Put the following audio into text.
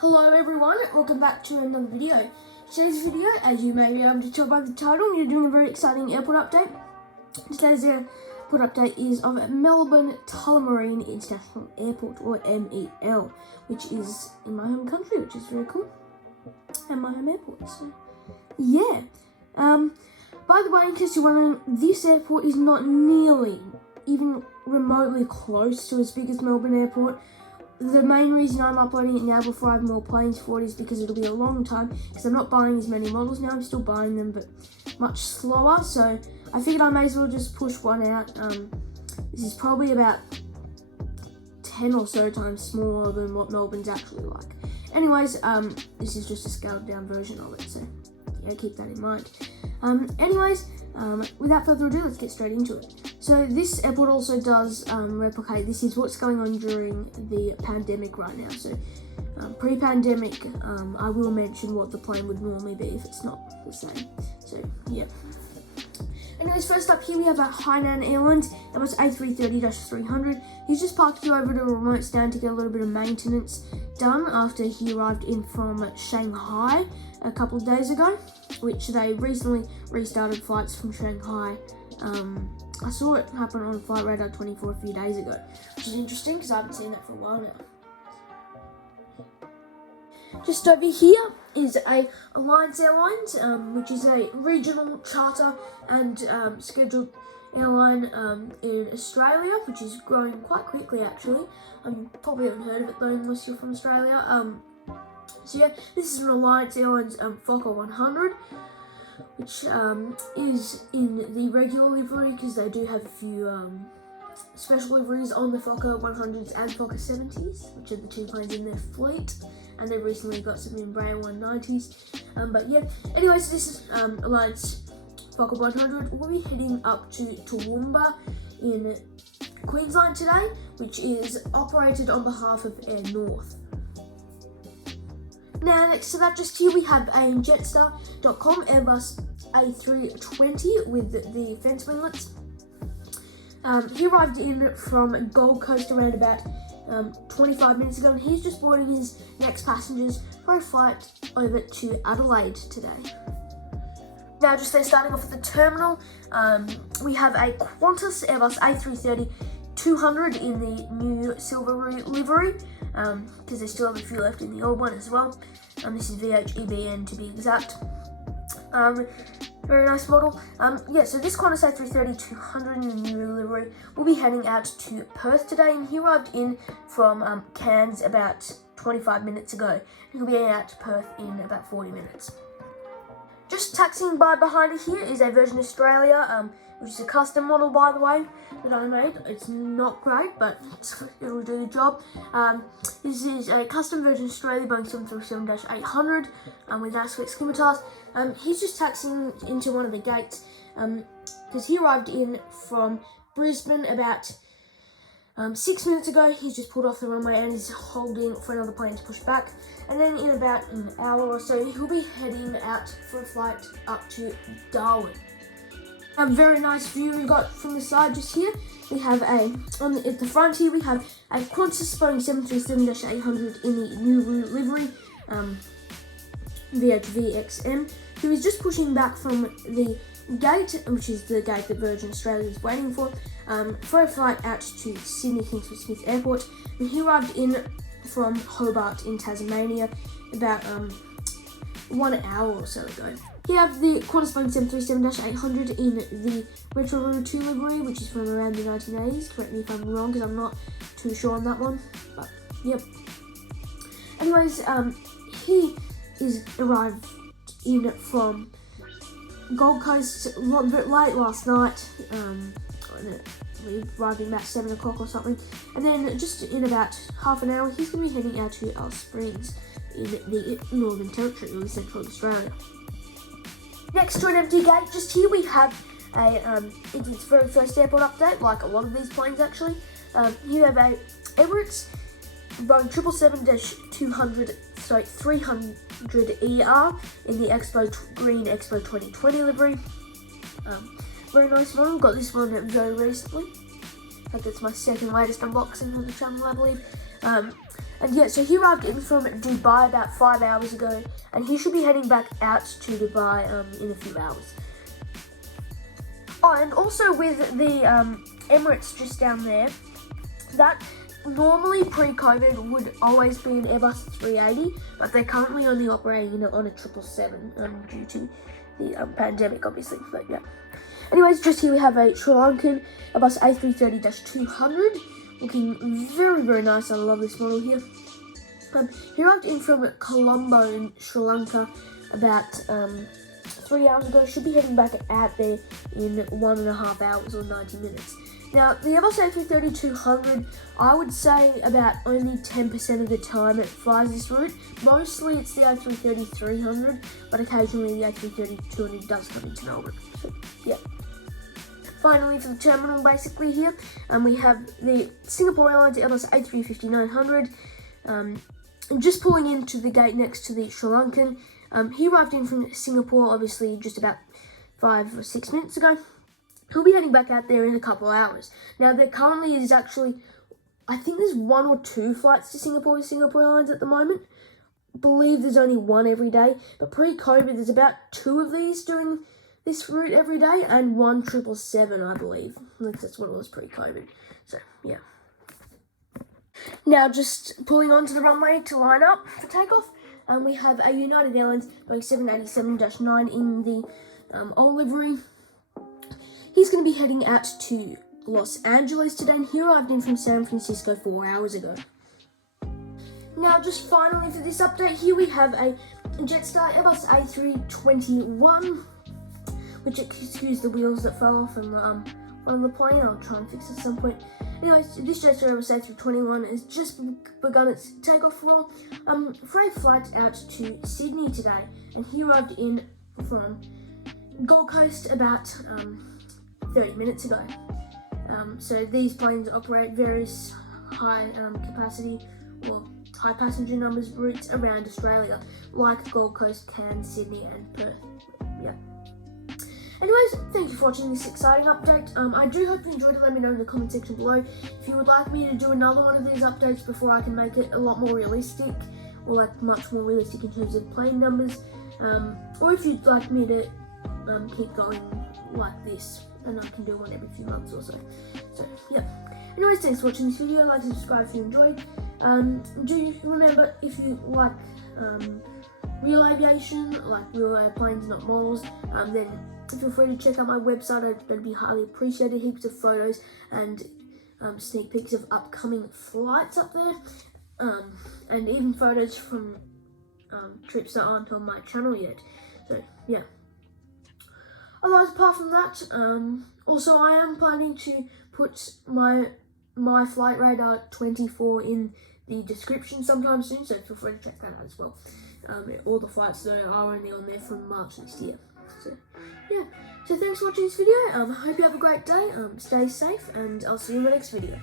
Hello everyone, welcome back to another video. Today's video, as you may be able to tell by the title, we're doing a very exciting airport update. Today's airport update is of Melbourne Tullamarine International Airport, or MEL, which is in my home country, which is very cool, and my home airport, so yeah. By the way, in case you're wondering, this airport is not nearly, even remotely close to as big as Melbourne Airport. The main reason I'm uploading it now before I have more planes for it is because it'll be a long time, because I'm not buying as many models now. I'm still buying them, but much slower, so I figured I may as well just push one out. This is probably about 10 or so times smaller than what Melbourne's actually like. Anyways, this is just a scaled down version of it, so yeah, keep that in mind. Without further ado, let's get straight into it. So this airport also does replicate, this is what's going on during the pandemic right now. So pre-pandemic, I will mention what the plane would normally be if it's not the same. So yeah. Anyways, first up here we have Hainan Airlines, that was A330-300. He's just parked here over to a remote stand to get a little bit of maintenance done after he arrived in from Shanghai a couple of days ago, which they recently restarted flights from Shanghai. I saw it happen on Flight Radar 24 a few days ago, which is interesting because I haven't seen that for a while now. Just over here is Alliance Airlines, which is a regional charter and scheduled airline in Australia, which is growing quite quickly actually. You probably haven't heard of it though unless you're from Australia. So yeah, this is an Alliance Airlines Fokker 100, which is in the regular livery because they do have a few special liveries on the Fokker 100s and Fokker 70s, which are the two planes in their fleet, and they've recently got some Embraer 190s. But yeah, anyways, this is Alliance Fokker 100. We'll be heading up to Toowoomba in Queensland today, which is operated on behalf of Air North. Now, next to that, just here we have a Jetstar.com Airbus A320 with the fence winglets. He arrived in from Gold Coast around about 25 minutes ago, and he's just boarding his next passengers for a flight over to Adelaide today. Now, just there, starting off at the terminal, we have a Qantas Airbus A330-200 in the new silver livery, because they still have a few left in the old one as well. This is VHEBN to be exact. Very nice model. Yeah, so this Qantas A330-200 in the new livery will be heading out to Perth today, and he arrived in from Cairns about 25 minutes ago. He'll be heading out to Perth in about 40 minutes. Just taxiing by behind it here is a Virgin Australia, which is a custom model, by the way, that I made. It's not great, but it'll do the job. This is a custom Virgin Australia Boeing 737-800 with aspect Scimitas. He's just taxiing into one of the gates because he arrived in from Brisbane about 6 minutes ago. He's just pulled off the runway and is holding for another plane to push back. And then in about an hour or so, he'll be heading out for a flight up to Darwin. A very nice view we got from the side just here. We have at the front here, we have a Qantas Boeing 737-800 in the new livery, VHVXM, who is just pushing back from the gate, which is the gate that Virgin Australia is waiting for a flight out to Sydney Kingsford Smith Airport. And he arrived in from Hobart in Tasmania about 1 hour or so ago. We have the Qantas Boeing 737-800 in the Retro Rotor 2 livery, which is from around the 1980s. Correct me if I'm wrong, because I'm not too sure on that one. But, yep. Anyways, he is arrived in from Gold Coast a little bit late last night. We arrived in about 7 o'clock or something. And then just in about half an hour, he's going to be heading out to Alice Springs in the Northern Territory, or Central Australia. Next to an empty gate, just here we have it's its very first airport update, like a lot of these planes actually. You have a Emirates Boeing 300ER in the Green Expo 2020 livery. Very nice model, got this one very recently. In fact, it's my second latest unboxing on the channel, I believe. And yeah, so he arrived in from Dubai about 5 hours ago, and he should be heading back out to Dubai in a few hours. Oh, and also with the Emirates just down there, that normally pre-COVID would always be an Airbus 380, but they're currently only operating on a 777 due to the pandemic, obviously. But yeah. Anyways, just here we have a Sri Lankan Airbus A330-200, looking very, very nice. I love this model here. He arrived in from Colombo in Sri Lanka about 3 hours ago. Should be heading back out there in 1.5 hours or 90 minutes. Now, the Airbus A330-200, I would say about only 10% of the time it flies this route. Mostly it's the A330-300, but occasionally the A330-200 does come into Melbourne. So, yeah. Finally, for the terminal, basically here, we have the Singapore Airlines Airbus A350-900, just pulling into the gate next to the Sri Lankan. He arrived in from Singapore, obviously, just about 5 or 6 minutes ago. He'll be heading back out there in a couple of hours. Now, there currently is actually, I think there's 1 or 2 flights to Singapore with Singapore Airlines at the moment. I believe there's only 1 every day, but pre-COVID, there's about 2 of these doing this route every day, and 1 777, I believe. I think that's what it was pre-COVID. So, yeah. Now, just pulling onto the runway to line up for takeoff, we have a United Airlines Boeing 787-9 in the old livery. He's going to be heading out to Los Angeles today, and he arrived in from San Francisco 4 hours ago. Now, just finally for this update, here we have a Jetstar Airbus A321, which, excuse the wheels that fell off from the plane. I'll try and fix it at some point. Anyways, this Jetstar Airbus A321 has just begun its takeoff roll for a flight out to Sydney today, and he arrived in from Gold Coast about 30 minutes ago. So these planes operate various high capacity or high passenger numbers routes around Australia, like Gold Coast, Cairns, Sydney and Perth. Yeah. Anyways, thank you for watching this exciting update. I do hope you enjoyed it. Let me know in the comment section below if you would like me to do another one of these updates before I can make it a lot more realistic, or like much more realistic in terms of plane numbers, or if you'd like me to keep going like this, and I can do one every few months or so. So, yeah. Anyways, thanks for watching this video. Like and subscribe if you enjoyed. Do remember, if you like real aviation, like real airplanes, not models, then feel free to check out my website. That'd be highly appreciated. Heaps of photos and sneak peeks of upcoming flights up there, and even photos from trips that aren't on my channel yet. So, yeah. Otherwise, apart from that, also I am planning to put my Flight Radar 24 in the description sometime soon, so feel free to check that out as well. All the flights that are only on there from March next year. So, yeah. So thanks for watching this video. I hope you have a great day. Stay safe, and I'll see you in my next video.